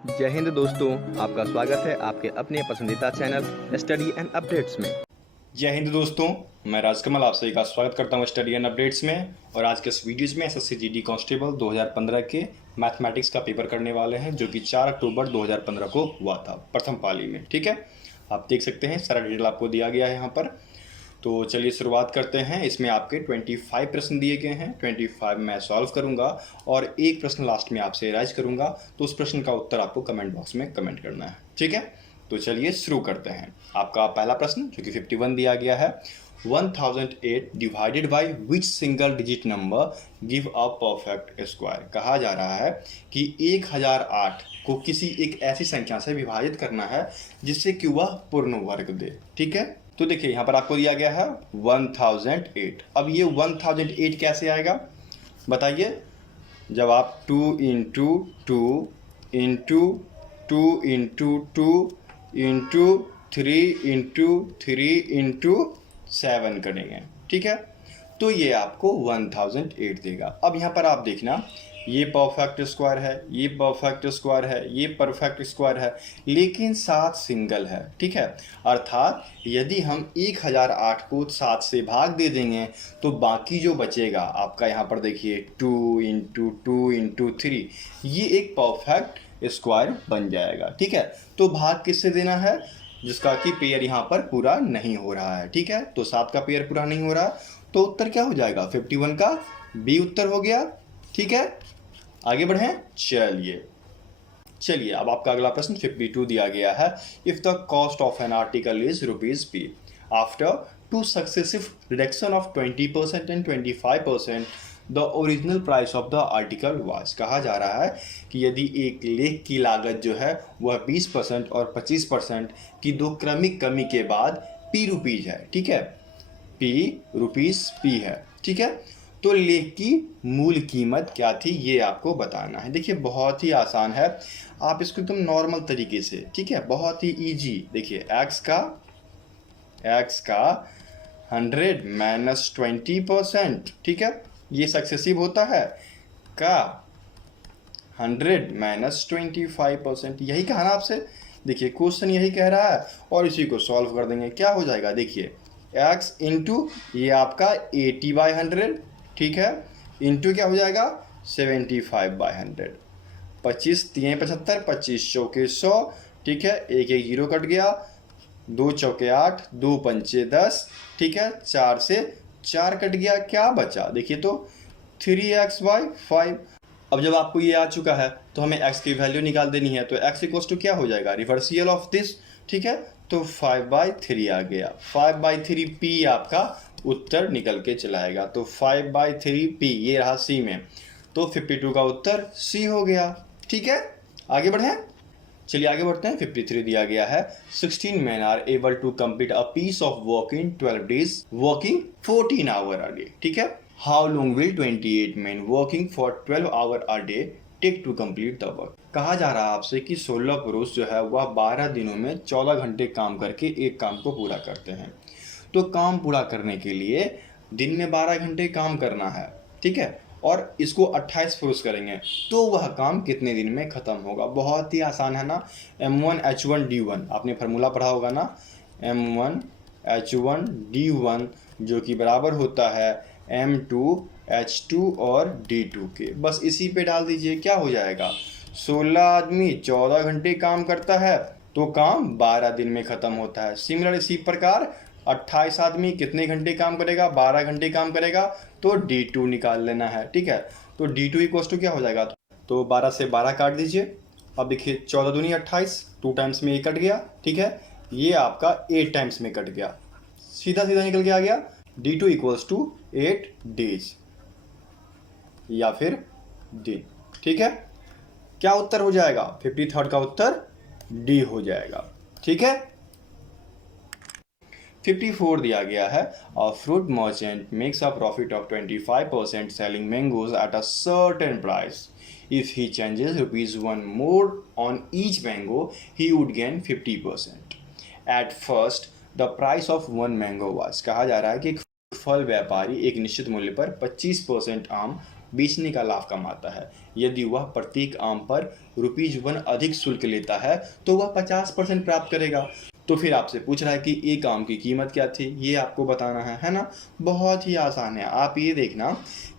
जय हिंद दोस्तों, आपका स्वागत है आपके अपने पसंदीदा चैनल स्टडी एंड अपडेट्स में। जय हिंद दोस्तों, मैं राजकमल आप सभी का स्वागत करता हूं स्टडी एंड अपडेट्स में। और आज के इस वीडियोज़ में एसएससी जीडी कांस्टेबल 2015 के मैथमेटिक्स का पेपर करने वाले हैं, जो कि 4 अक्टूबर 2015 को हुआ था प्रथम पाली में। ठीक है, आप देख सकते हैं सारा डिटेल आपको दिया गया है यहाँ पर। तो चलिए शुरुआत करते हैं। इसमें आपके 25 प्रश्न दिए गए हैं, 25 मैं सॉल्व करूंगा और एक प्रश्न लास्ट में आपसे राइज करूंगा। तो उस प्रश्न का उत्तर आपको कमेंट बॉक्स में कमेंट करना है। ठीक है, तो चलिए शुरू करते हैं। आपका पहला प्रश्न जो कि 51 दिया गया है, 1008 divided by which single digit number give a perfect square. कहा जा रहा है कि 1008 को किसी एक ऐसी संख्या से विभाजित करना है जिससे कि वह पूर्ण वर्ग दे। ठीक है, तो देखिए यहाँ पर आपको दिया गया है 1008। अब ये 1008 कैसे आएगा बताइए। जब आप 2 into 2 into 2 into 2 into 3 into 3 into 7 करेंगे, ठीक है, तो ये आपको 1008 देगा। अब यहाँ पर आप देखना, ये परफेक्ट स्क्वायर है, ये परफेक्ट स्क्वायर है, ये परफेक्ट स्क्वायर है, लेकिन 7 सिंगल है। ठीक है, अर्थात यदि हम 1008 को 7 से भाग दे देंगे तो बाकी जो बचेगा आपका यहाँ पर देखिए 2 इंटू 2 इंटू 3, ये एक परफेक्ट स्क्वायर बन जाएगा। ठीक है, तो भाग किससे देना है, जिसका कि पेयर यहाँ पर पूरा नहीं हो रहा है। ठीक है, तो 7 का पेयर पूरा नहीं हो रहा, तो उत्तर क्या हो जाएगा, 51 का बी उत्तर हो गया। ठीक है, आगे बढ़ें। चलिए अब आपका अगला प्रश्न 52 दिया गया है। If the cost of an article is ₹p after 2 successive reduction of 20% and 25%, the original price of the article was. कहा जा रहा है कि यदि एक लेख की लागत जो है वह 20% और 25% की दो क्रमिक कमी के बाद ₹p है। ठीक है, ₹p है। ठीक है, तो लेख की मूल कीमत क्या थी ये आपको बताना है। देखिए बहुत ही आसान है, आप इसको एकदम नॉर्मल तरीके से, ठीक है, बहुत ही इजी। देखिए x का 100 माइनस 20%, ठीक है, ये सक्सेसिव होता है का 100 माइनस 25%, यही कहा ना आपसे। देखिए क्वेश्चन यही कह रहा है और इसी को सॉल्व कर देंगे। क्या हो जाएगा, देखिए x इंटू ये आपका 80/100, ठीक है, इंटू क्या हो जाएगा 75/100, 25 3 75, 25 चौके 100, ठीक है, एक एक जीरो कट गया, 2 चौके 8, 2 पंचे 10, ठीक है, 4 से 4 कट गया, क्या बचा देखिए तो 3x/5। अब जब आपको ये आ चुका है तो हमें x की वैल्यू निकाल देनी है, तो x इक्वल्स टू क्या हो जाएगा, रिवर्सियल ऑफ दिस। ठीक है, तो 5/3 आ गया, 5/3 p आपका उत्तर निकल के चलाएगा। तो 5/3 p ये रहा C में, तो 52 का उत्तर C हो गया। ठीक है, आगे बढ़ें। चलिए आगे बढ़ते हैं। 53 दिया गया है, 16 men are able to complete a piece of work in 12 days working 14 hours a day। ठीक है, how long will 28 men working for 12 hours a day take to complete the work। कहा जा रहा है आपसे कि 16 पुरुष जो है वह 12 दिनों में 14 घंटे काम करके एक काम को पूरा करते हैं। तो काम पूरा करने के लिए दिन में 12 घंटे काम करना है, ठीक है, और इसको 28 पुरुष करेंगे तो वह काम कितने दिन में ख़त्म होगा। बहुत ही आसान है ना, M1H1D1 आपने फार्मूला पढ़ा होगा ना, M1H1D1 जो कि बराबर होता है M2H2 और D2 के। बस इसी पे डाल दीजिए, क्या हो जाएगा, 16 आदमी 14 घंटे काम करता है तो काम 12 दिन में ख़त्म होता है। सिमिलर इसी प्रकार 28 आदमी कितने घंटे काम करेगा, 12 घंटे काम करेगा, तो D2 निकाल लेना है। ठीक है, तो D2 इक्वल्स टू क्या हो जाएगा, तो 12 से 12 काट दीजिए। अब देखिए 14 दूनी 28, 2 टाइम्स में ये कट गया, ठीक है, ये आपका 8 टाइम्स में कट गया, सीधा सीधा निकल के आ गया D2 इक्वल्स टू 8 डेज या फिर दिन। ठीक है, क्या उत्तर हो जाएगा, 53 का उत्तर D हो जाएगा। ठीक है, 54 दिया गया है, a fruit merchant makes a profit of 25% selling mangoes at a certain price. If he changes ₹1 more on each mango, he would gain 50%. At first, the price of one mango was। कहा जा रहा है कि एक फल व्यापारी एक निश्चित मूल्य पर 25% आम बेचने का लाभ कमाता है। यदि वह प्रत्येक आम पर ₹1 अधिक शुल्क लेता है तो वह 50% प्राप्त करेगा। तो फिर आपसे पूछ रहा है कि एक आम की कीमत क्या थी, ये आपको बताना है ना। बहुत ही आसान है। आप ये देखना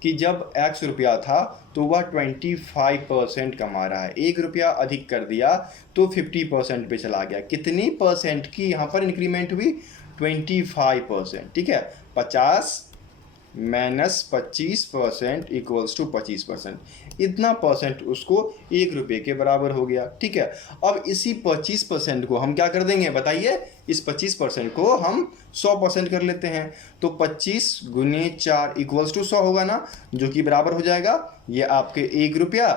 कि जब x रुपया था तो वह 25% कमा रहा है, ₹1 अधिक कर दिया तो 50% पे चला गया। कितनी परसेंट की यहाँ पर इंक्रीमेंट हुई? 25%। ठीक है, 50 माइनस 25% इक्वल्स टू 25%, इतना परसेंट उसको ₹1 के बराबर हो गया। ठीक है, अब इसी 25% को हम क्या कर देंगे बताइए? इस 25% को हम 100% कर लेते हैं। तो 25 गुने 4 इक्वल्स टू 100 होगा ना, जो कि बराबर हो जाएगा ये आपके ₹1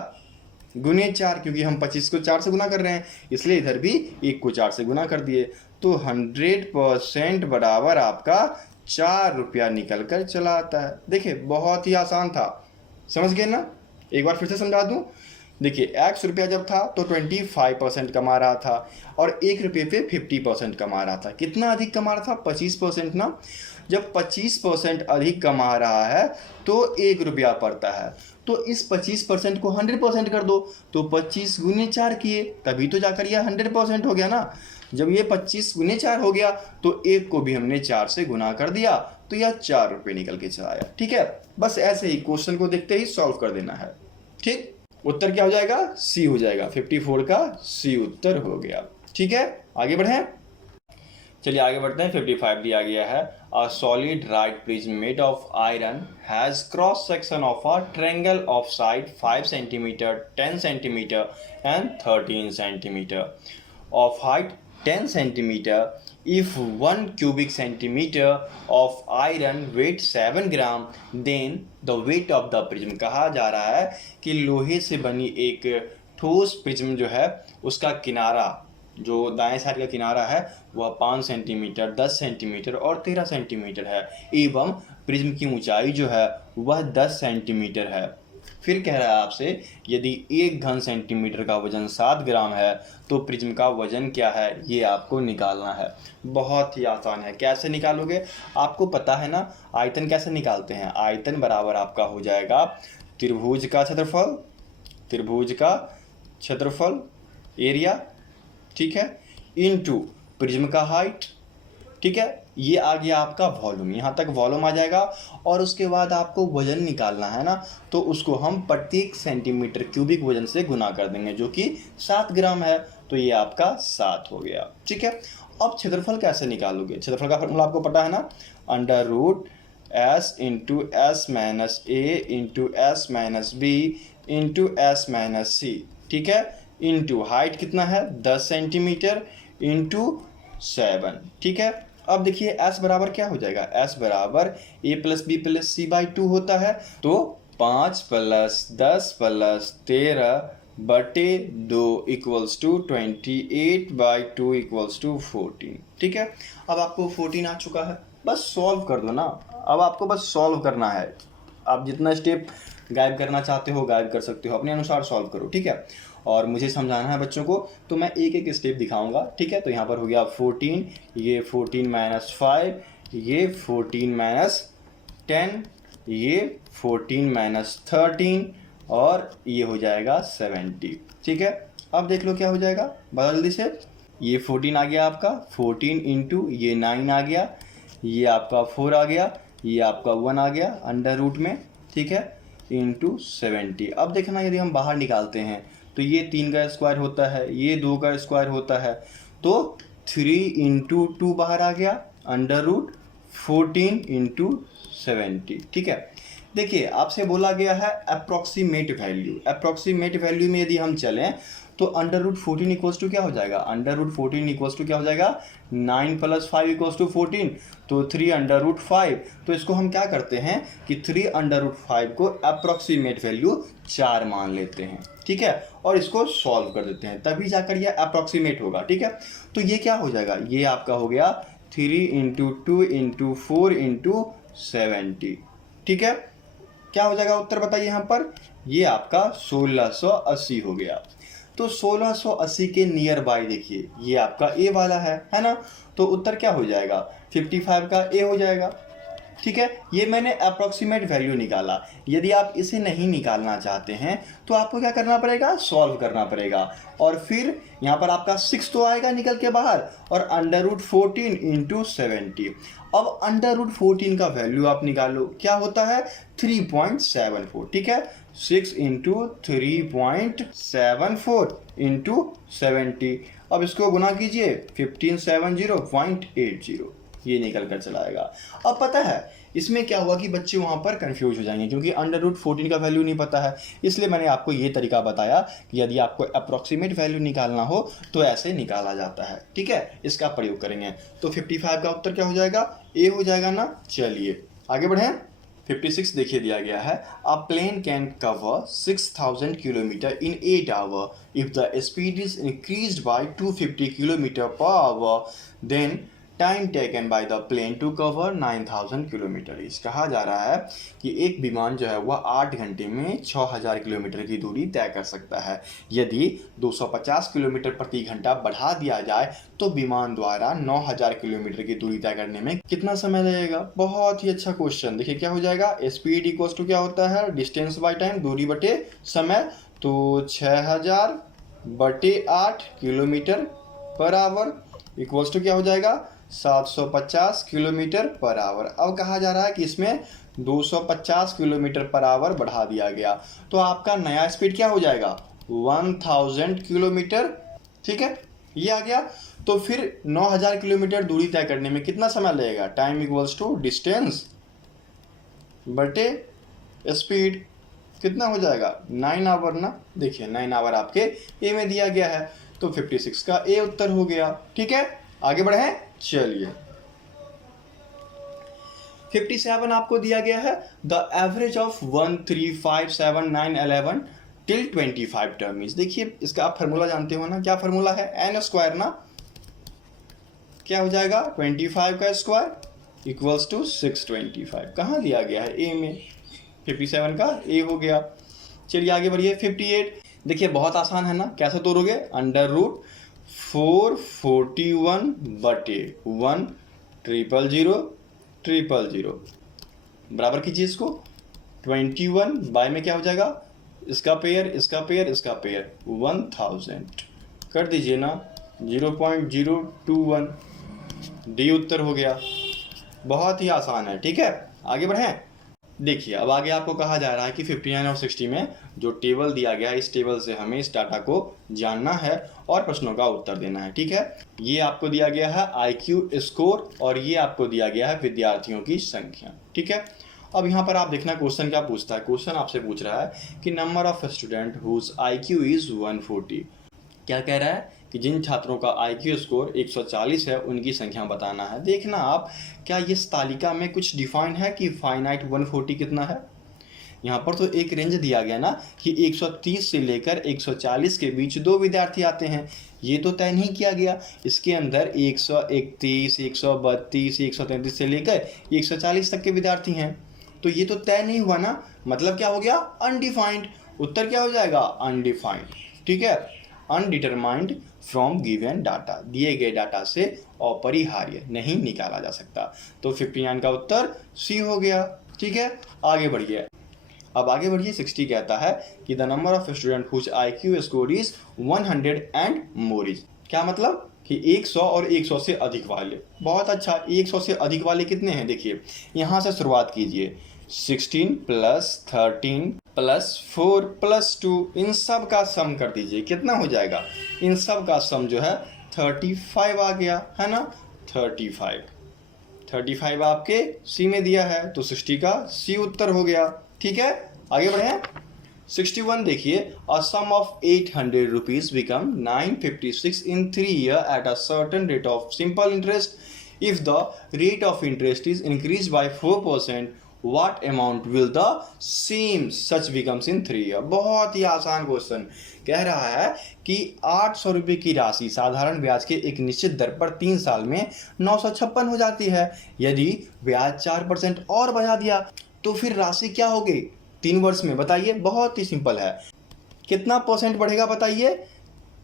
गुने 4, क्योंकि हम 25 को 4 से गुना कर रहे हैं, इसलिए इधर भी 1 को 4 से गुना कर दिए। तो 100% बराबर आपका ₹4 निकल कर चला आता है। देखिए बहुत ही आसान था, समझ गए ना। एक बार फिर से समझा दूं। देखिए ₹X जब था तो 25% कमा रहा था और ₹1 पे 50% कमा रहा था। कितना अधिक कमा रहा था? 25% ना। जब 25% अधिक कमा रहा है तो ₹1 पड़ता है। तो इस 25% को 100% कर दो, तो 25 गुने 4 किए, तभी तो जाकर यह 100% हो गया ना। जब ये 25 गुने 4 हो गया तो 1 को भी हमने 4 से गुना कर दिया, तो यह ₹4 निकल के चला आया। ठीक है, बस ऐसे ही क्वेश्चन को देखते ही सॉल्व कर देना है। ठीक, उत्तर क्या हो जाएगा? सी हो जाएगा। 54 का सी उत्तर हो गया। ठीक है, आगे बढ़ें। चलिए आगे बढ़ते हैं। 55 दिया गया है, a solid right prism made of iron has cross section of a triangle of side 5 centimetre, 10 centimetre and 13 centimetre of height 10 centimeter. If 1 cubic centimeter of iron weight 7 gram, then the weight of the prism। कहा जा रहा है कि लोहे से बनी एक ठोस प्रिज्म जो है उसका किनारा, जो दाएं साइड का किनारा है वह 5 सेंटीमीटर, 10 सेंटीमीटर और 13 सेंटीमीटर है, एवं प्रिज्म की ऊंचाई जो है वह 10 सेंटीमीटर है। फिर कह रहा है आपसे, यदि 1 घन सेंटीमीटर का वजन 7 ग्राम है तो प्रिज्म का वजन क्या है, ये आपको निकालना है। बहुत ही आसान है। कैसे निकालोगे? आपको पता है ना आयतन कैसे निकालते हैं। आयतन बराबर आपका हो जाएगा त्रिभुज का क्षेत्रफल, त्रिभुज का क्षेत्रफल एरिया, ठीक है, इनटू प्रिज्म का हाइट। ठीक है, ये आ गया आपका वॉल्यूम, यहाँ तक वॉल्यूम आ जाएगा। और उसके बाद आपको वजन निकालना है ना, तो उसको हम प्रत्येक सेंटीमीटर क्यूबिक वजन से गुना कर देंगे, जो कि 7 ग्राम है, तो ये आपका 7 हो गया। ठीक है, अब क्षेत्रफल कैसे निकालोगे? क्षेत्रफल का फॉर्मूला आपको पता है ना, √S into S minus A into S minus B into S minus C। ठीक है, इंटू हाइट कितना है 10 सेंटीमीटर इंटू 7। ठीक है, अब देखिए S बराबर क्या हो जाएगा? S बराबर A plus B plus C by 2 होता है। तो 5 प्लस 10 प्लस 13 बटे 2 equals to 28 by 2 equals to 14। ठीक है, अब आपको 14 आ चुका है, बस सॉल्व कर दो ना। अब आपको बस सॉल्व करना है। आप जितना स्टेप गायब करना चाहते हो गायब कर सकते हो, अपने अनुसार सॉल्व करो। ठीक है, और मुझे समझाना है बच्चों को, तो मैं एक एक स्टेप दिखाऊंगा। ठीक है, तो यहाँ पर हो गया 14, ये 14 माइनस 5, ये 14 माइनस 10, ये 14 माइनस 13 और ये हो जाएगा 70। ठीक है, अब देख लो क्या हो जाएगा, बड़ा जल्दी से। ये 14 आ गया आपका, 14 इंटू ये 9 आ गया, ये आपका 4 आ गया, ये आपका 1 आ गया अंडर रूट में। ठीक है, इंटू 70। अब देखना यदि हम बाहर निकालते हैं तो ये 3 का स्क्वायर होता है, ये 2 का स्क्वायर होता है, तो 3 इंटू 2 बाहर आ गया अंडर रूट 14 इंटू 70। ठीक है, देखिए आपसे बोला गया है अप्रॉक्सीमेट वैल्यू। अप्रॉक्सीमेट वैल्यू में यदि हम चलें तो अंडर रूट 14 इक्वल्स टू क्या हो जाएगा? अंडर रूट 14 इक्वल्स टू क्या हो जाएगा? 9 प्लस 5 इक्वल्स टू 14, तो 3 अंडर रूट 5। तो इसको हम क्या करते हैं कि 3 अंडर रूट 5 को अप्रॉक्सीमेट वैल्यू 4 मान लेते हैं। ठीक है, और इसको सॉल्व कर देते हैं, तभी जाकर यह अप्रॉक्सीमेट होगा। ठीक है, तो ये क्या हो जाएगा? ये आपका हो गया 3 इंटू 2 इंटू 4 इंटू 70। ठीक है, क्या हो जाएगा उत्तर बताइए यहाँ पर? ये आपका 1680 हो गया। तो 1680 के नियर बाय देखिए ये आपका ए वाला है ना, तो उत्तर क्या हो जाएगा? 55 का ए हो जाएगा। ठीक है, ये मैंने अप्रोक्सीमेट वैल्यू निकाला। यदि आप इसे नहीं निकालना चाहते हैं तो आपको क्या करना पड़ेगा, सॉल्व करना पड़ेगा। और फिर यहाँ पर आपका 6 तो आएगा निकल के बाहर, और √14 इंटू 70। अब √14 का वैल्यू आप निकालो, क्या होता है 3.74। ठीक है, 6 इंटू 3.74 इंटू 70। अब इसको गुना कीजिए, 1570.80, ये निकल कर चला आएगा। अब पता है इसमें क्या हुआ कि बच्चे वहाँ पर कंफ्यूज हो जाएंगे, क्योंकि √14 का वैल्यू नहीं पता है। इसलिए मैंने आपको ये तरीका बताया कि यदि आपको अप्रॉक्सीमेट वैल्यू निकालना हो तो ऐसे निकाला जाता है। ठीक है, इसका प्रयोग करेंगे। तो 55 का उत्तर क्या हो जाएगा, ए हो जाएगा ना। चलिए आगे बढ़ें। 56 देखिए दिया गया है, a plane can cover 6000 kilometre in 8 hour if the speed is increased by 250 kilometre per hour, then time taken by the plane to cover 9000 kilometre is. कहा जा रहा है कि एक विमान जो है वह 8 घंटे में 6000 किलोमीटर की दूरी तय कर सकता है। यदि 250 किलोमीटर प्रति घंटा बढ़ा दिया जाए तो विमान द्वारा 9000 किलोमीटर की दूरी तय करने में कितना समय लगेगा। बहुत ही अच्छा क्वेश्चन। देखिए क्या हो जाएगा, स्पीड इक्वल्स टू क्या होता है, डिस्टेंस बाय टाइम, दूरी बटे समय। तो 6000 बटे 8 kilometre per our equals to क्या हो जाएगा, 750 किलोमीटर पर आवर। अब कहा जा रहा है कि इसमें 250 किलोमीटर पर आवर बढ़ा दिया गया, तो आपका नया स्पीड क्या हो जाएगा, 1000 किलोमीटर। ठीक है, ये आ गया। तो फिर 9000 किलोमीटर दूरी तय करने में कितना समय लगेगा, टाइम इक्वल्स टू डिस्टेंस बटे स्पीड, कितना हो जाएगा 9 आवर ना। देखिए 9 आवर आपके ए में दिया गया है, तो 56 का ए उत्तर हो गया। ठीक है, आगे बढ़े। चलिए 57 आपको दिया गया है, the average of 1 3 5 7 9 11 till 25 term is. देखिए इसका आप फार्मूला जानते हो ना, क्या फार्मूला है, एन स्क्वायर ना। क्या हो जाएगा 25 का स्क्वायर इक्वल्स टू 625। कहाँ दिया गया है, ए में। 57 का ए हो गया। चलिए आगे बढ़िए। 58 देखिए बहुत आसान है ना, कैसे तोड़ोगे, √441 बटे 1 000 बराबर कीजिए इसको। 21 बाय में क्या हो जाएगा, इसका पेयर इसका पेयर इसका पेयर, 1000 कर दीजिए ना, 0.021 डी उत्तर हो गया। बहुत ही आसान है। ठीक है, आगे बढ़ें। देखिए अब आगे आपको कहा जा रहा है कि 59 और 60 में जो टेबल दिया गया है, इस टेबल से हमें इस डाटा को जानना है और प्रश्नों का उत्तर देना है। ठीक है, ये आपको दिया गया है IQ स्कोर, और ये आपको दिया गया है विद्यार्थियों की संख्या। ठीक है, अब यहाँ पर आप देखना क्वेश्चन क्या पूछता है। क्वेश्चन आपसे पूछ रहा है कि number of student whose IQ is 140। क्या कह रहा है कि जिन छात्रों का IQ स्कोर 140 है उनकी संख्या बताना है। देखना आप, क्या इस तालिका में कुछ डिफाइन है कि फाइनाइट 140 कितना है। यहाँ पर तो एक रेंज दिया गया ना कि 130 से लेकर 140 के बीच 2 विद्यार्थी आते हैं, ये तो तय नहीं किया गया। इसके अंदर 131, 132, 133 से लेकर 140 तक के विद्यार्थी हैं, तो ये तो तय नहीं हुआ ना, मतलब क्या हो गया, अनडिफाइंड। उत्तर क्या हो जाएगा, अनडिफाइंड। ठीक है, अनडिटरमाइंड फ्रॉम गिवन डाटा, दिए गए डाटा से अपरिहार्य, नहीं निकाला जा सकता। तो 59 का उत्तर सी हो गया। ठीक है, आगे बढ़िए। अब आगे बढ़िए। 60 कहता है कि the number of student whose IQ score is 100 and more is. क्या मतलब कि 100 और 100 से अधिक वाले। बहुत अच्छा, 100 से अधिक वाले कितने हैं, देखिए यहाँ से शुरुआत कीजिए। 16 + 13 + 4 + 2, इन सब का सम कर दीजिए, कितना हो जाएगा, इन सब का सम जो है 35 आ गया है ना। 35 आपके सी में दिया है, तो 60 का सी उत्तर हो गया। ठीक है, आगे बढ़े। 61 देखिए, a sum of 800 rupees become 956 in 3 years at a certain rate of simple interest. If the rate of interest is increase by 4%, what amount will the same such becomes in 3 years। बहुत ही आसान question. कह रहा है कि 800 रुपये की राशि साधारण ब्याज के एक निश्चित दर पर 3 साल में 956 हो जाती है। यदि ब्याज 4% और बढ़ा दिया तो फिर राशि क्या होगी 3 वर्ष में, बताइए। बहुत ही सिंपल है, कितना परसेंट बढ़ेगा बताइए,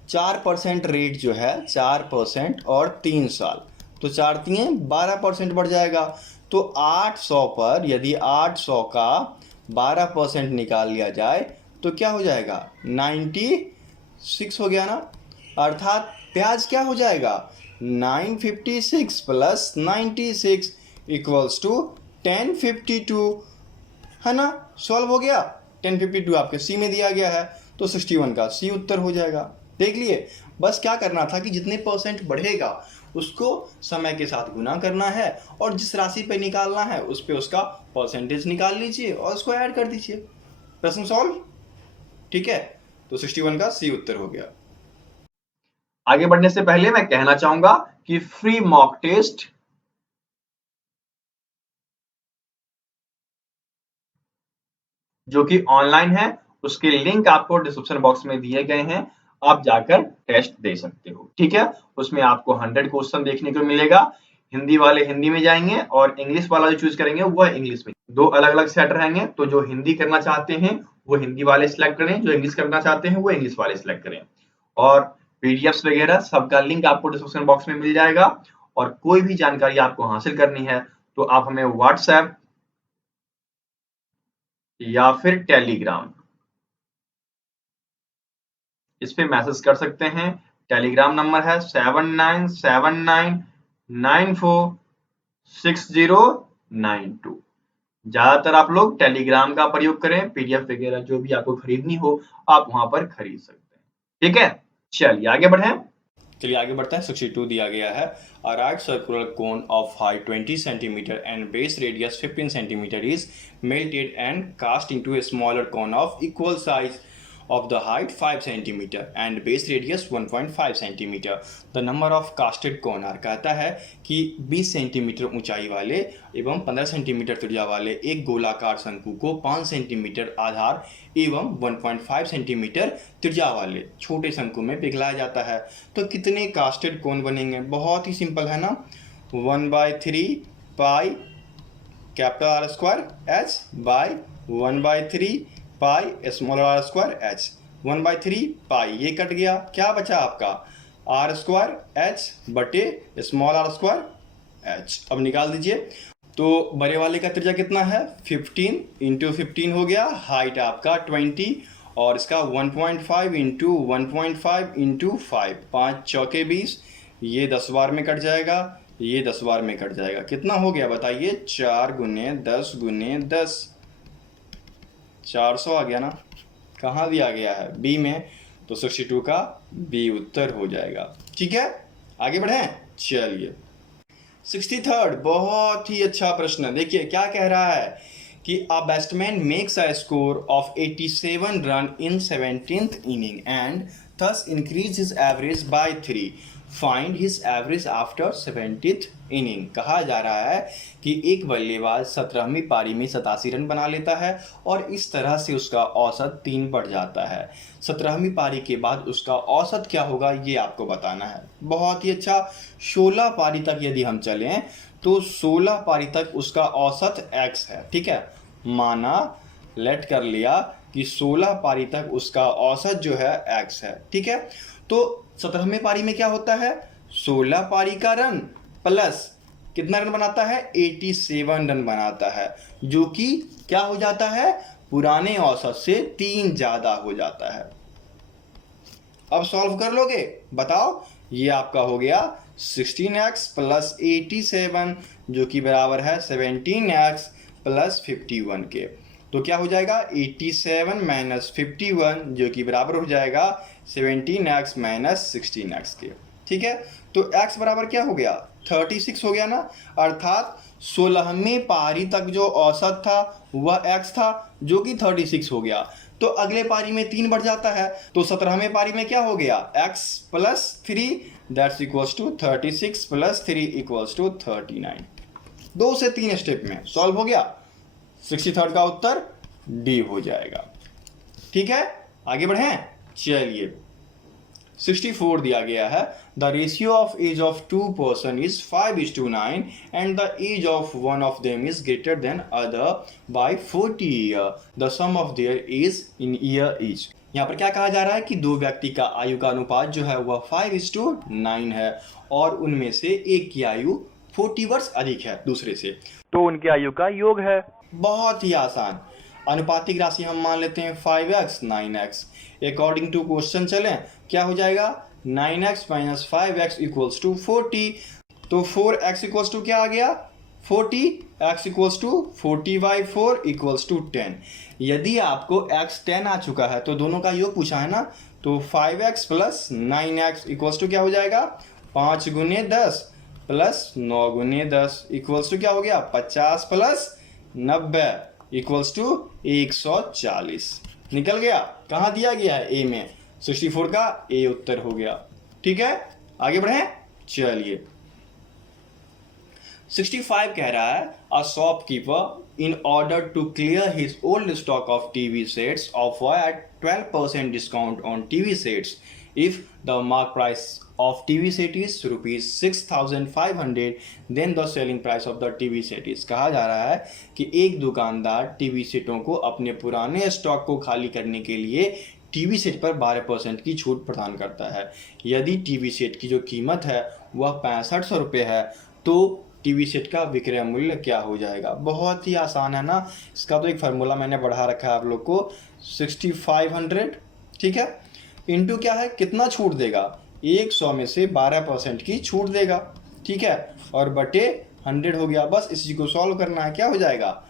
4% रेट जो है, 4% और 3 साल, तो 4 × 3 = 12% बढ़ जाएगा। तो 800 पर यदि 800 का 12% निकाल लिया जाए तो क्या हो जाएगा, 96 हो गया ना। अर्थात ब्याज क्या हो जाएगा, 956 प्लस 96 इक्वल्स टू 1052, है ना। सॉल्व हो गया। 1052 आपके सी में दिया गया है, तो 61 का सी उत्तर हो जाएगा। देख लिए, बस क्या करना था कि जितने परसेंट बढ़ेगा उसको समय के साथ गुना करना है और जिस राशि पे निकालना है उस पे उसका परसेंटेज निकाल लीजिए और उसको ऐड कर दीजिए। प्रश्न सॉल्व। ठीक है, तो 61 का सी उत्तर हो गया। आगे बढ़ने से पहले मैं कहना चाहूंगा कि फ्री मॉक टेस्ट जो कि ऑनलाइन है, उसके लिंक आपको डिस्क्रिप्शन बॉक्स में दिए गए हैं, आप जाकर टेस्ट दे सकते हो। ठीक है, उसमें आपको 100 क्वेश्चन देखने को मिलेगा। हिंदी वाले हिंदी में जाएंगे और इंग्लिश वाला जो चूज करेंगे वह इंग्लिश में। दो अलग अलग सेट रहेंगे, तो जो हिंदी करना चाहते हैं वो हिंदी वाले सिलेक्ट करें, जो इंग्लिश करना चाहते हैं वो इंग्लिश वाले सिलेक्ट करें। और पीडीएफ्स वगैरह सबका लिंक आपको डिस्क्रिप्शन बॉक्स में मिल जाएगा। और कोई भी जानकारी आपको हासिल करनी है तो आप हमें व्हाट्सएप या फिर टेलीग्राम इस पे मैसेज कर सकते हैं। टेलीग्राम नंबर है 7979946092। ज्यादातर आप लोग टेलीग्राम का प्रयोग करें, पीडीएफ वगैरह जो भी आपको खरीदनी हो आप वहां पर खरीद सकते हैं। ठीक है, चलिए आगे बढ़ें। चलिए आगे बढ़ते हैं। 62 दिया गया है, a right circular cone of height 20 cm and base radius 15 cm is melted and cast into a smaller cone of equal size of the height 5 cm and base radius 1.5 cm. The number of casted cone are कहता है कि 20 centimetre ऊंचाई वाले एवं 15 centimetre त्रिज्या वाले एक गोलाकार शंकु को 5 सेंटीमीटर आधार एवं 1.5 सेंटीमीटर त्रिज्या वाले छोटे शंकु में पिघलाया जाता है। तो कितने कास्टेड कोन बनेंगे, बहुत ही सिंपल है ना। 1/3 pi capital R square H by 1/3 pi small R square H. 1/3 pi ये कट गया, क्या बचा आपका आर स्क्वायर एच बटे स्मॉल आर स्क्वायर एच। अब निकाल दीजिए। तो बड़े वाले का त्रिज्या कितना है, 15 इंटू 15 हो गया, हाइट आपका 20 और इसका 1.5 इंटू 1.5 इंटू 5, 5 चौके 20, ये 10 बार में कट जाएगा, ये 10 बार में कट जाएगा। कितना हो गया बताइए, 4 गुने 10 गुने 10, 400 आ गया ना। कहाँ दिया गया है, बी में, तो 62 का बी उत्तर हो जाएगा। ठीक है, आगे बढ़ें। चलिए 63rd, बहुत ही अच्छा प्रश्न। देखिए क्या कह रहा है कि a batsman makes a score of 87 run in 17th inning and thus increase his average by 3. Find his average after 70th inning. कहा जा रहा है कि एक बल्लेबाज 17वीं पारी में 87 रन बना लेता है और इस तरह से उसका औसत 3 बढ़ जाता है। 17वीं पारी के बाद उसका औसत क्या होगा ये आपको बताना है। बहुत ही अच्छा। 16 पारी तक यदि हम चलें तो 16 पारी तक उसका औसत x है। ठीक है, माना लेट कर लिया कि 16 पारी तक उसका औसत जो है x है। ठीक है, तो 17वें पारी में क्या होता है, 16 पारी का रन प्लस कितना रन बनाता है, 87 रन बनाता है, जो कि क्या हो जाता है, पुराने औसत से 3 ज्यादा हो जाता है। अब सॉल्व कर लोगे, बताओ। ये आपका हो गया 16x प्लस 87 जो कि बराबर है 17x प्लस 51 के। तो क्या हो जाएगा, 87 माइनस 51 जो कि बराबर हो जाएगा 17x माइनस 16x के। ठीक है, तो x बराबर क्या हो गया, 36 हो गया ना। अर्थात 16वीं पारी तक जो औसत था वह x था जो कि 36 हो गया। तो अगले पारी में 3 बढ़ जाता है, तो 17वें पारी में क्या हो गया, x plus 3 that's equals to 36 plus 3 equals to 39। 2 से 3 स्टेप में सॉल्व हो गया। 63rd का उत्तर डी हो जाएगा। ठीक है, आगे बढ़ें। चलिए 64 दिया गया है, the ratio of age of 2 person is 5:9 and the age of one of them is greater than other by 40 year, the sum of their age in year is. यहाँ पर क्या कहा जा रहा है कि दो व्यक्ति का आयु का अनुपात जो है वह 5:9 है और उनमें से एक की आयु 40 वर्ष अधिक है दूसरे से, तो उनकी आयु का योग है। बहुत ही आसान। अनुपातिक राशि हम मान लेते हैं 5x 9x। According to question चलें, क्या हो जाएगा 9x minus 5x equals to 40। तो 4x इक्वल्स टू क्या आ गया 40, x equals to 40/4 equals to 10। यदि आपको x 10 आ चुका है तो दोनों का योग पूछा है ना, तो 5x plus 9x equals to क्या हो जाएगा 5 गुने 10 प्लस 9 गुने 10 इक्वल्स टू क्या हो गया 50 प्लस 90 इक्वल्स टू 140। निकल गया, कहाँ दिया गया है ए में, 64 का ए उत्तर हो गया। ठीक है, आगे बढ़े, चलिए 65 कह रहा है a shopkeeper in order to clear his old stock of TV sets offer 12% discount on TV sets if the mark price of TV set is rupees 6,500 then the selling price of the TV set is। कहा जा रहा है कि एक दुकानदार TV सेटों को अपने पुराने स्टॉक को खाली करने के लिए टीवी सेट पर 12% की छूट प्रदान करता है। यदि टीवी सेट की जो कीमत है वह 6500 रुपये है तो टीवी सेट का विक्रय मूल्य क्या हो जाएगा। बहुत ही आसान है ना, इसका तो एक फार्मूला मैंने बढ़ा रखा है आप लोग को 6500, ठीक है, इंटू क्या है कितना छूट देगा 100 में से 12% की छूट देगा, ठीक है, और बटे 100 हो गया। बस इसी को सॉल्व करना है, क्या हो जाएगा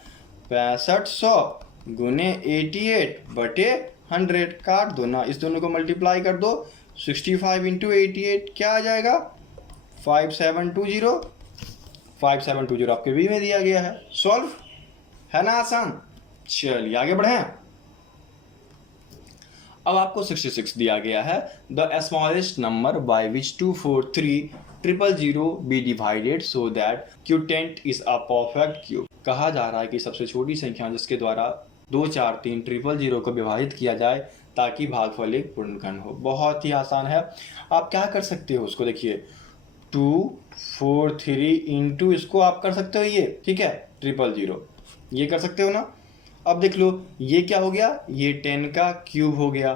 6500 गुने 88 बटे 100, काट दो ना, इस दोनों को मल्टीप्लाई कर दो, 65 इंटू 88 क्या आ जाएगा 5720। 5720 आपके बी में दिया गया है, सॉल्व है ना, आसान। चलिए आगे बढ़ें। अब आपको 66 दिया गया है the smallest number by which 243,000 be divided so that quotient is a perfect cube. कहा जा रहा है कि सबसे छोटी संख्या जिसके द्वारा 2 4 3 000 को विभाजित किया जाए ताकि भागफल एक पूर्णखंड हो। बहुत ही आसान है, आप क्या कर सकते हो उसको देखिए 2 4 3 इंटू इसको आप कर सकते हो ये, ठीक है 000 ये कर सकते हो ना। अब देख लो ये क्या हो गया, ये 10 का क्यूब हो गया,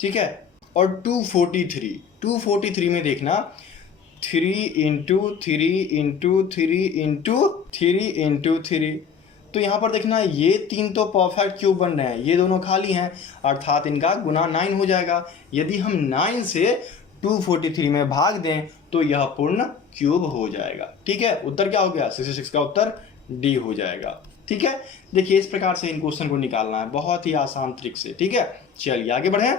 ठीक है, और 243 में देखना 3 इंटू 3 इंटू 3 इंटू 3 इंटू 3, तो यहाँ पर देखना ये 3 तो परफेक्ट क्यूब बन रहे हैं, ये दोनों खाली हैं, अर्थात इनका गुना 9 हो जाएगा। यदि हम 9 से 243 में भाग दें तो यह पूर्ण क्यूब हो जाएगा, ठीक है। उत्तर क्या हो गया 66 का उत्तर डी हो जाएगा, ठीक है। देखिए इस प्रकार से इन क्वेश्चन को निकालना है, बहुत ही आसान ट्रिक से, ठीक है। चलिए आगे बढ़ें।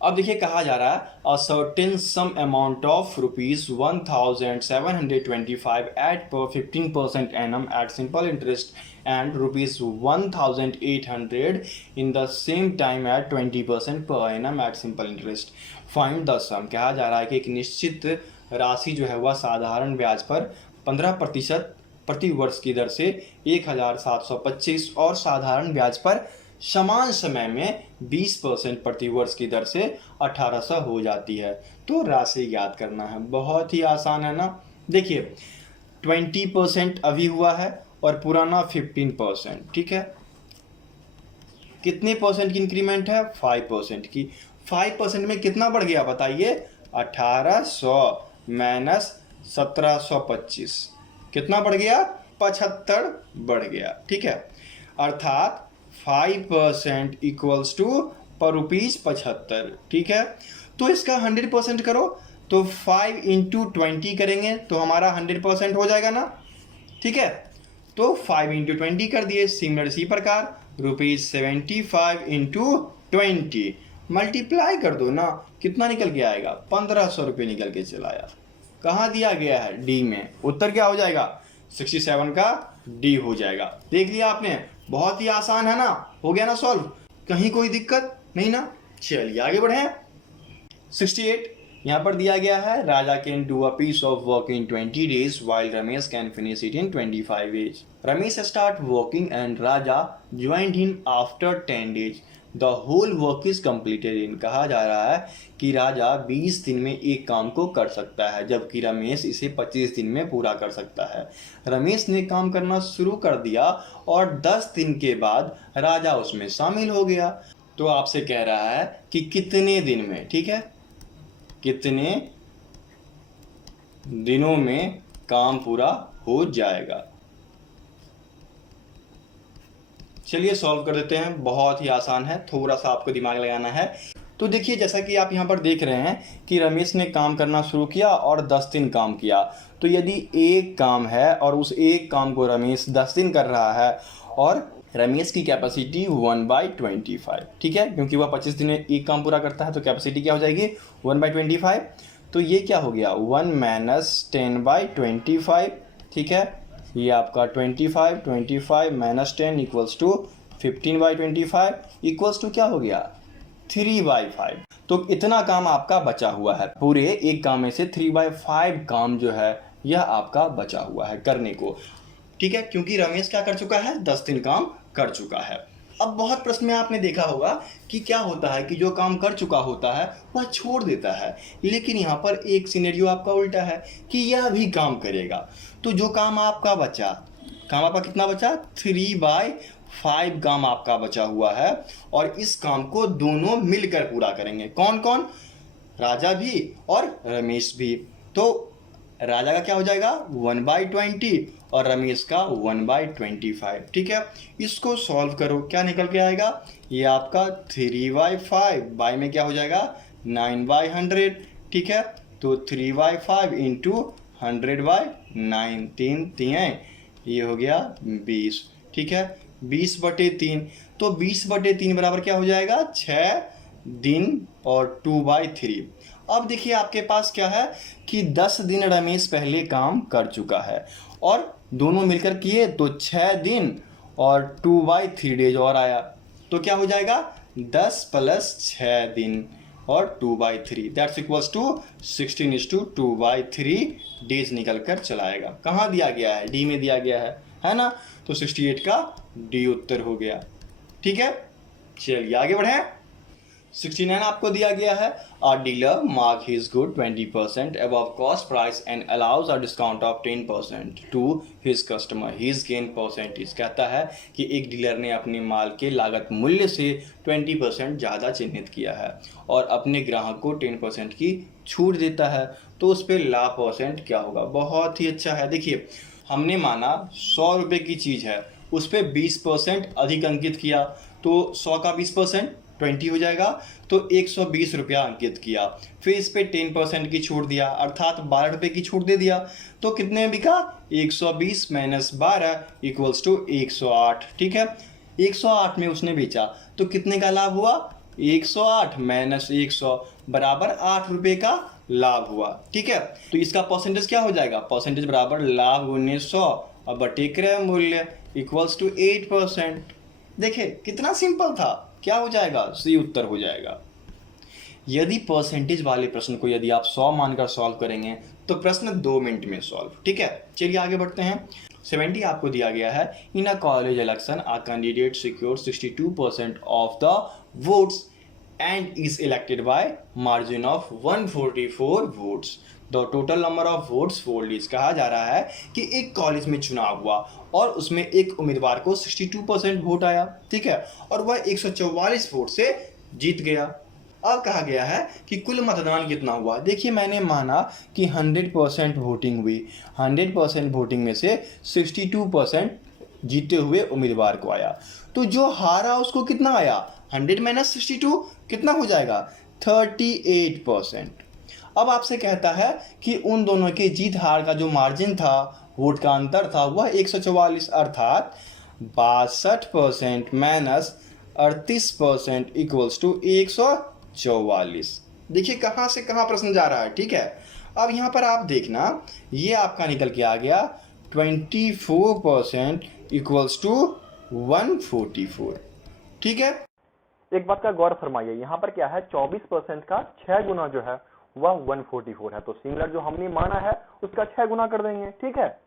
अब देखिए कहा जा रहा है a certain sum amount of ₹1725 at per 15% annum at simple interest and ₹1800 in the same time at 20% per annum at simple interest. Find the sum. कहा जा रहा है कि एक निश्चित राशि जो है वह साधारण ब्याज पर 15% प्रति वर्ष की दर से 1725 और साधारण ब्याज पर समान समय में 20% प्रति वर्ष की दर से 1800 हो जाती है। तो राशि याद करना है, बहुत ही आसान है ना। देखिए 20% अभी हुआ है और पुराना 15%, ठीक है। कितने परसेंट की इंक्रीमेंट है 5% की। 5% में कितना बढ़ गया बताइए 1800 माइनस 1725 कितना बढ़ गया 75 बढ़ गया, ठीक है। अर्थात 5% इक्वल्स टू पर रुपीज 75, ठीक है। तो इसका 100% करो तो 5 इंटू 20 करेंगे तो हमारा 100% हो जाएगा ना, ठीक है। तो 5 इंटू 20 कर दिए। सिमिलर इसी प्रकार ₹75 इंटू 20 मल्टीप्लाई कर दो ना, कितना निकल के आएगा 1500 रुपये निकल के चला आया। कहाँ दिया गया है डी में, उत्तर क्या हो जाएगा 67 का डी हो जाएगा। देख लिया आपने, बहुत ही आसान है ना, हो गया ना सॉल्व, कहीं कोई दिक्कत नहीं ना। चलिए आगे बढ़े। 68 यहाँ पर दिया गया है Raja can do a piece of work in 20 days while Ramesh can finish it in 25 days। Ramesh start working and Raja joined him after 10 days। The whole work is completed in. कहा जा रहा है कि राजा 20 दिन में एक काम को कर सकता है जबकि रमेश इसे 25 दिन में पूरा कर सकता है। रमेश ने काम करना शुरू कर दिया और 10 दिन के बाद राजा उसमें शामिल हो गया। तो आपसे कह रहा है कि कितने दिन में, ठीक है, कितने दिनों में काम पूरा हो जाएगा। चलिए सॉल्व कर देते हैं, बहुत ही आसान है, थोड़ा सा आपको दिमाग लगाना है। तो देखिए जैसा कि आप यहाँ पर देख रहे हैं कि रमेश ने काम करना शुरू किया और 10 दिन काम किया। तो यदि एक काम है और उस एक काम को रमेश 10 दिन कर रहा है और रमेश की कैपेसिटी 1/25, ठीक है, क्योंकि वह 25 दिन में एक काम पूरा करता है तो कैपेसिटी क्या हो जाएगी 1/25। तो ये क्या हो गया 1 - 10/25, ठीक है, ये आपका 25 minus 10 equals to 15/25 equals to क्या हो गया 3/5। तो इतना काम आपका बचा हुआ है, पूरे एक काम में से 3/5 काम जो है यह आपका बचा हुआ है करने को, ठीक है, क्योंकि रमेश क्या कर चुका है 10 दिन काम कर चुका है। अब बहुत प्रश्न में आपने देखा होगा कि क्या होता है कि जो काम कर चुका होता है वह छोड़ देता है, लेकिन यहाँ पर एक सिनेरियो आपका उल्टा है कि यह भी काम करेगा। तो जो काम आपका बचा, काम आपका कितना बचा 3/5 काम आपका बचा हुआ है और इस काम को दोनों मिलकर पूरा करेंगे। कौन कौन, राजा भी और रमेश भी। तो राजा का क्या हो जाएगा 1/20 और रमेश का 1/25, ठीक है। इसको सॉल्व करो, क्या निकल के आएगा, ये आपका 3/5 बाई में क्या हो जाएगा 9/100, ठीक है। तो 3/5 इंटू 100/9, 3 ये हो गया 20, ठीक है, 20/3। तो 20/3 बराबर क्या हो जाएगा 6 दिन और 2/3। अब देखिए आपके पास क्या है कि 10 दिन रमेश पहले काम कर चुका है और दोनों मिलकर किए तो 6 दिन और 2/3 डेज और आया, तो क्या हो जाएगा 10 + 6 दिन और 2/3 दैट्स इक्वल्स टू 16:2/3 डेज निकल कर चलाएगा। कहाँ दिया गया है, डी में दिया गया है ना, तो 68 का डी उत्तर हो गया, ठीक है। चलिए आगे बढ़े। 69 आपको दिया गया है, a dealer mark his good 20% above cost price and allows a discount of 10% to his customer. His gain percentage कहता है कि एक डीलर ने अपने माल के लागत मूल्य से 20% ज़्यादा चिन्हित किया है और अपने ग्राहक को 10% की छूट देता है, तो उस पर लाभ परसेंट क्या होगा। बहुत ही अच्छा है। देखिए हमने माना 100 रुपये की चीज़ है, उस पर 20% अधिक अंकित किया, तो 100 का 20% 20 हो जाएगा, तो 120 रुपया अंकित किया। फिर इस पे 10% की छूट दिया, अर्थात 12 रुपये की छूट दे दिया, तो कितने में बिका 120 - 12 इक्वल्स टू 108, ठीक है। 108 में उसने बेचा तो कितने का लाभ हुआ 108 - 100 बराबर 8 रुपये का लाभ हुआ, ठीक है। तो इसका परसेंटेज क्या हो जाएगा, परसेंटेज बराबर लाभ गुने 100 और बटे क्रय मूल्य इक्वल्स टू 8%। देखिए कितना सिंपल था, क्या हो जाएगा सी उत्तर हो जाएगा। यदि परसेंटेज वाले प्रश्न को यदि आप 100 मानकर सॉल्व करेंगे तो प्रश्न 2 मिनट में सॉल्व, ठीक है। चलिए आगे बढ़ते हैं। 70 आपको दिया गया है, in a college election a candidate secure 62% of the votes and is elected by margin of 144 votes. The total number of votes polled is, कहा जा रहा है कि एक कॉलेज में चुनाव हुआ और उसमें एक उम्मीदवार को 62% वोट आया, ठीक है, और वह 144 वोट से जीत गया। अब कहा गया है कि कुल मतदान कितना हुआ। देखिए मैंने माना कि 100% वोटिंग हुई, 100% वोटिंग में से 62% जीते हुए उम्मीदवार को आया, तो जो हारा उसको कितना आया 100 - 62 कितना हो जाएगा 38%। अब आपसे कहता है कि उन दोनों के जीत हार का जो मार्जिन था, वोट का अंतर था, वह 144 अर्थात 62% माइनस 38% इक्वल्स टू 144। देखिए कहाँ से कहाँ प्रश्न जा रहा है, ठीक है। अब यहाँ पर आप देखना, ये आपका निकल के आ गया 24% इक्वल्स टू 144, ठीक है। एक बात का गौर फरमाइए, यहाँ पर क्या है 24% का 6 गुना जो है वह 144 है, तो सिमिलर जो हमने माना है उसका 6 गुना कर देंगे, ठीक है।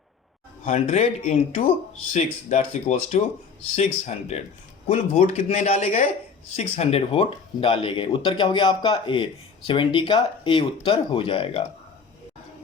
100 इंटू 6 दैट्स इक्वल्स टू 600। कुल वोट कितने डाले गए 600 वोट डाले गए। उत्तर क्या हो गया आपका ए, 70 का ए उत्तर हो जाएगा।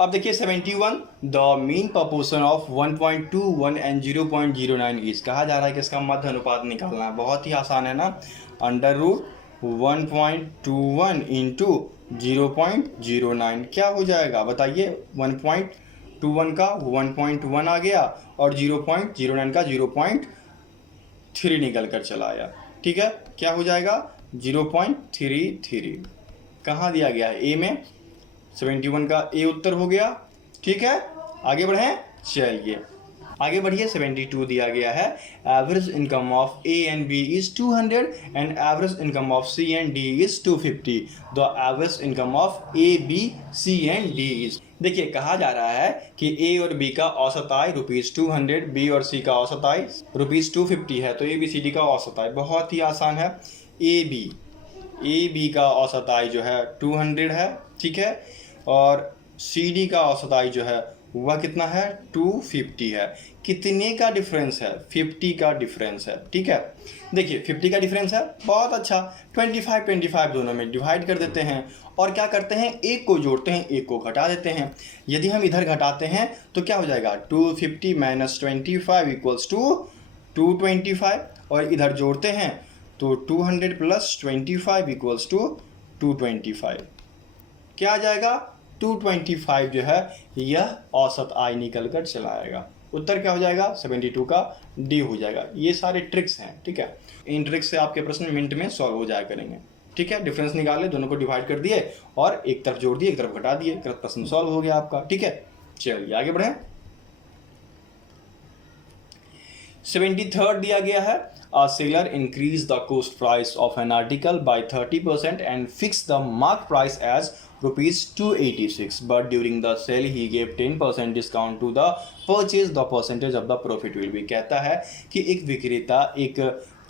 अब देखिए 71 the mean proportion of 1.21 and 0.09 is, कहा जा रहा है कि इसका मध्य अनुपात निकालना है। बहुत ही आसान है ना, √1.21 इंटू 0.09 क्या हो जाएगा बताइए 1.21 0.21 का 1.1 आ गया और 0.09 का 0.3 निकल कर चला आया। ठीक है, क्या हो जाएगा 0.33। कहाँ दिया गया है, ए में। 71 का ए उत्तर हो गया। ठीक है, आगे बढ़ें, चलिए आगे बढ़िए। 72 दिया गया है, average income of A and B is 200 and average income of C and D is 250। The average income of A B C and D is. देखिए कहा जा रहा है कि ए और बी का औसत आय ₹200, बी और सी का औसत आय ₹250 है, तो ए बी सी डी का औसत आय बहुत ही आसान है। ए बी का औसत आय जो है 200 है, ठीक है, और सी डी का औसत आय जो है वह कितना है 250 है। कितने का डिफरेंस है, 50 का डिफरेंस है। ठीक है, देखिए 50 का डिफरेंस है, बहुत अच्छा। 25 दोनों में डिवाइड कर देते हैं और क्या करते हैं, एक को जोड़ते हैं, एक को घटा देते हैं। यदि हम इधर घटाते हैं तो क्या हो जाएगा 250 - 25 इक्वल्स टू 225 और इधर जोड़ते हैं तो 200 + 25 इक्वल्स टू 225। क्या आ जाएगा 225 जो है यह औसत आय निकल कर चला आएगा। उत्तर क्या हो जाएगा 72 का डी हो जाएगा। ये सारे ट्रिक्स हैं, ठीक है, इन ट्रिक्स से आपके प्रश्न मिनट में सॉल्व हो जाया करेंगे। ठीक है, डिफरेंस निकाले, दोनों को डिवाइड कर दिए और एक तरफ जोड़ दिए, एक तरफ घटा दिए, प्रश्न सॉल्व हो गया आपका। ठीक है, चलिए आगे बढ़ें। 73rd दिया गया है, a seller increased the cost price of an article by 30% and fixed the mark price as ₹286, but during the sale he gave 10% discount to the purchase, the percentage of the profit will be। कहता है कि एक विक्रेता एक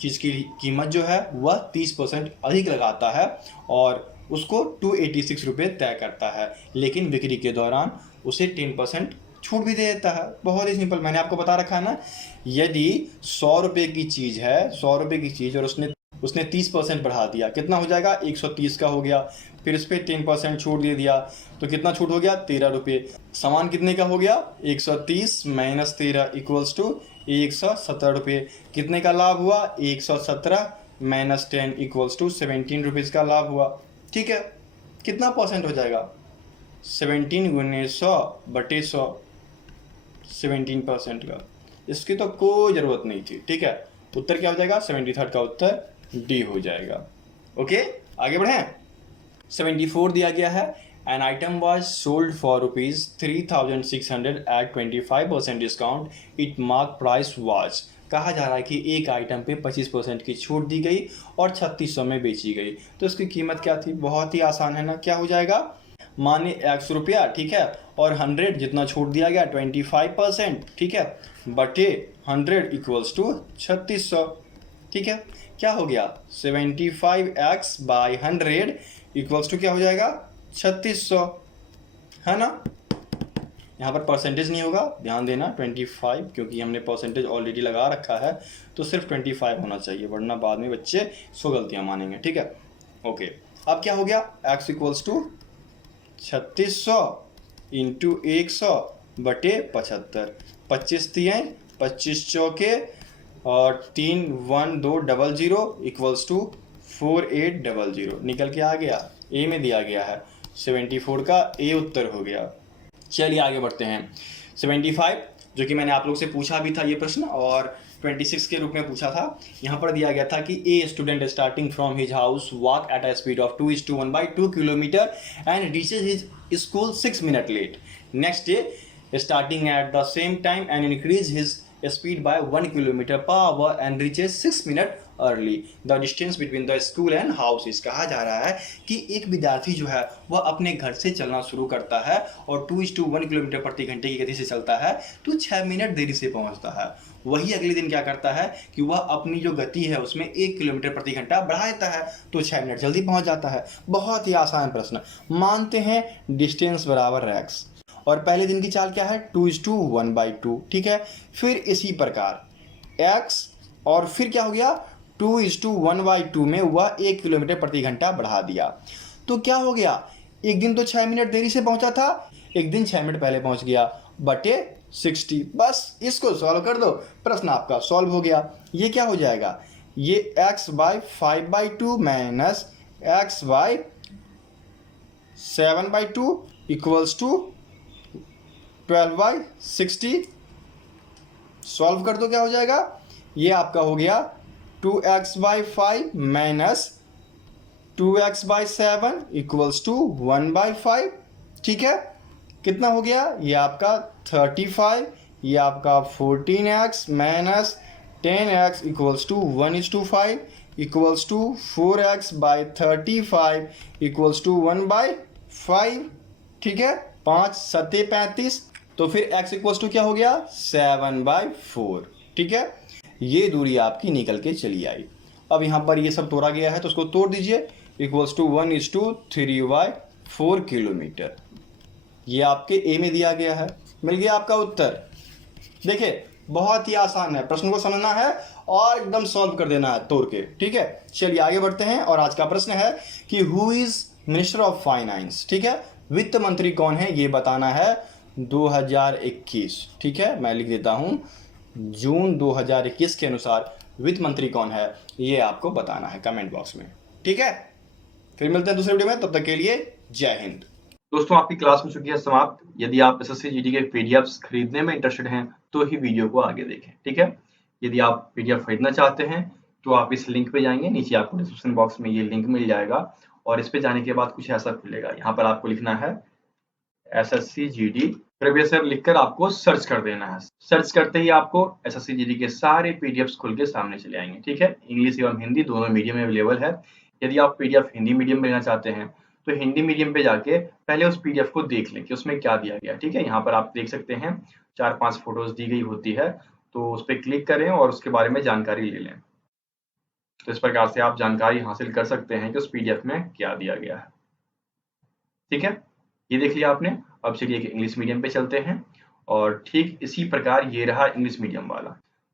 चीज़ की कीमत जो है वह 30% अधिक लगाता है और उसको ₹286 तय करता है, लेकिन बिक्री के दौरान उसे 10% छूट भी दे देता है। बहुत ही सिंपल, मैंने आपको बता रखा है ना, यदि 100 रुपये की चीज़ है, 100 रुपये की चीज़ और उसने 30% बढ़ा दिया, कितना हो जाएगा 130 का हो गया। फिर इस पर 10% छूट दे दिया तो कितना छूट हो गया 13 रुपये। सामान कितने का हो गया 130 - 13 इक्वल्स टू 117 रुपये। कितने का लाभ हुआ 117 - 10 इक्वल्स टू 17 रुपीज़ का लाभ हुआ। ठीक है, कितना परसेंट हो जाएगा 17 × 100/100, 17% का। इसकी तो कोई ज़रूरत नहीं थी। ठीक है, उत्तर क्या हो जाएगा 73rd का उत्तर डी हो जाएगा। ओके, आगे बढ़ें। 74 दिया गया है, an item was sold for ₹3,600 at 25% discount, its mark price was। कहा जा रहा है कि एक आइटम पे 25% की छूट दी गई और 3600 में बेची गई, तो इसकी कीमत क्या थी, बहुत ही आसान है ना। क्या हो जाएगा, माने 100 रुपया, ठीक है, और 100 जितना छूट दिया गया 25%, ठीक है, बटे 100 इक्वल्स टू 3600। ठीक है, क्या हो गया 75x/100 इक्वल्स टू क्या हो जाएगा 3600, है ना। यहाँ पर परसेंटेज नहीं होगा, ध्यान देना 25, क्योंकि हमने परसेंटेज ऑलरेडी लगा रखा है, तो सिर्फ 25 होना चाहिए, वरना बाद में बच्चे 100 गलतियाँ मानेंगे। ठीक है, ओके, अब क्या हो गया x इक्वल्स टू 3600 × 100/75। 25 दिए, 25 चौके और 3 1 2 00 इक्वल्स टू 4800 निकल के आ गया। ए में दिया गया है, 74 का ए उत्तर हो गया। चलिए आगे बढ़ते हैं। 75 जो कि मैंने आप लोग से पूछा भी था ये प्रश्न, और 26 के रूप में पूछा था। यहाँ पर दिया गया था कि a student starting from his house walk at a speed of 2:1/2 kilometre and reaches his school 6 minute late. Next day starting at the same time and increase his speed by 1 km/h and reaches 6 minutes early. The distance between the school and house is। कहा जा रहा है कि एक विद्यार्थी जो है वह अपने घर से चलना शुरू करता है और 2:1 किलोमीटर प्रति घंटे की गति से चलता है तो 6 मिनट देरी से पहुंचता है। वही अगले दिन क्या करता है कि वह अपनी जो गति है उसमें 1 किलोमीटर प्रति घंटा बढ़ा देता है तो 6 मिनट जल्दी पहुंच जाता है। बहुत ही आसान प्रश्न। मानते हैं डिस्टेंस बराबर x और पहले दिन की चाल क्या है 2:1/2, ठीक है। फिर इसी प्रकार x और फिर क्या हो गया 2:1/2 में वह 1 किलोमीटर प्रति घंटा बढ़ा दिया, तो क्या हो गया, एक दिन तो 6 मिनट देरी से पहुंचा था, एक दिन 6 मिनट पहले पहुंच गया, बटे 60। बस इसको सॉल्व कर दो, प्रश्न आपका सॉल्व हो गया। ये क्या हो जाएगा, ये x/5/2 minus x/7/2 equals to 12/60 solve कर दो, क्या हो जाएगा? ये आपका हो गया 2x/5 minus 2x/7 equals to 1/5। ठीक है, कितना हो गया? ये आपका 35, ये आपका 14x minus 10x equals to 1:5 equals to 4x/35 equals to 1/5। ठीक है, 5 सत्ते 35, तो फिर x इक्वल्स टू क्या हो गया? 7/4। ठीक है, ये दूरी आपकी निकल के चली आई। अब यहाँ पर ये सब तोड़ा गया है तो उसको तोड़ दीजिए, इक्वल्स टू 1:3/4 किलोमीटर। ये आपके ए में दिया गया है, मिल गया आपका उत्तर। देखिए बहुत ही आसान है, प्रश्न को समझना है और एकदम सॉल्व कर देना है तोड़ के। ठीक है, चलिए आगे बढ़ते हैं और आज का प्रश्न है कि who is minister of finance. ठीक है, वित्त मंत्री कौन है ये बताना है 2021। ठीक है, मैं लिख देता हूं जून 2021 के अनुसार वित्त मंत्री कौन है ये आपको बताना है कमेंट बॉक्स में। ठीक है, फिर मिलते हैं दूसरे वीडियो में, तब तक के लिए जय हिंद। दोस्तों आपकी क्लास हो चुकी है समाप्त। यदि आप एसएससी जीडी के पीडीएफ्स खरीदने में इंटरेस्टेड हैं तो ही वीडियो को आगे देखें। ठीक है, यदि आप पीडीएफ खरीदना चाहते हैं तो आप इस लिंक पे जाएंगे, नीचे आपको डिस्क्रिप्शन बॉक्स में ये लिंक मिल जाएगा और इस पे जाने के बाद कुछ ऐसा खुलेगा। यहाँ पर आपको लिखना है एसएससी जीडी प्रीवियस ईयर लिखकर आपको सर्च कर देना है। सर्च करते ही आपको एसएससी जीडी के सारे पीडीएफ्स खुल के सामने चले आएंगे। ठीक है, इंग्लिश एवं हिंदी दोनों मीडियम में अवेलेबल है। यदि आप पीडीएफ हिंदी मीडियम में लेना चाहते हैं तो हिंदी मीडियम पे जाके पहले उस पीडीएफ को देख लें कि उसमें क्या दिया गया। ठीक है, यहाँ पर आप देख सकते हैं 4-5 फोटोज दी गई होती है, तो उस पर क्लिक करें और उसके बारे में जानकारी ले लें। तो इस प्रकार से आप जानकारी हासिल कर सकते हैं कि उस पीडीएफ में क्या दिया गया है। ठीक है, ये देख लिया आपने। अब चलिए इंग्लिश मीडियम पे चलते हैं और ठीक इसी प्रकार ये रहा इंग्लिश मीडियम वाला।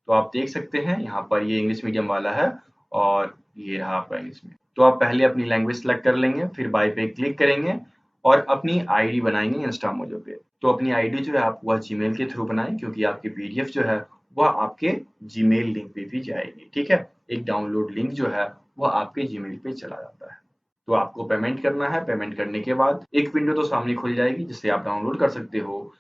तो आप देख सकते हैं यहाँ पर ये इंग्लिश मीडियम वाला है और ये रहा आपका इंग्लिश मीडियम। तो आप पहले अपनी लैंग्वेज सेलेक्ट कर लेंगे, फिर बाय पे क्लिक करेंगे और अपनी आईडी बनाएंगे इंस्टामोजो पे। तो अपनी आईडी जो है आप वह जीमेल के थ्रू बनाएं, क्योंकि आपकी पीडीएफ जो है वह आपके जीमेल लिंक पे भी जाएगी। ठीक है, एक डाउनलोड लिंक जो है वह आपके जीमेल पे चला जाता है। तो आपको पेमेंट करना है। पेमेंट करने के बाद एक विंडो तो सामने खुल जाएगी जिससे आप डाउनलोड कर सकते हो,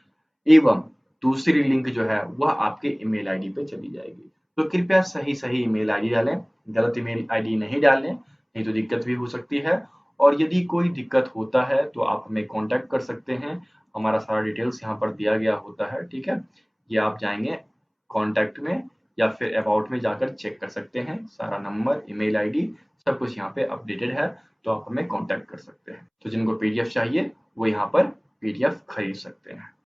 एवं दूसरी लिंक जो है वह आपके ईमेल आईडी पे चली जाएगी। तो कृपया सही ईमेल आईडी डालें, गलत ईमेल आईडी नहीं डालें, नहीं तो दिक्कत भी हो सकती है। और यदि कोई दिक्कत होता है तो आप हमें कांटेक्ट कर सकते हैं, हमारा सारा डिटेल्स यहाँ पर दिया गया होता है। ठीक है, ये आप जाएंगे कांटेक्ट में या फिर अबाउट में जाकर चेक कर सकते हैं, सारा नंबर, ईमेल आईडी सब कुछ यहाँ पे अपडेटेड है, तो आप हमें कांटेक्ट कर सकते हैं। तो जिनको पीडीएफ चाहिए वो यहाँ पर पीडीएफ खरीद सकते हैं।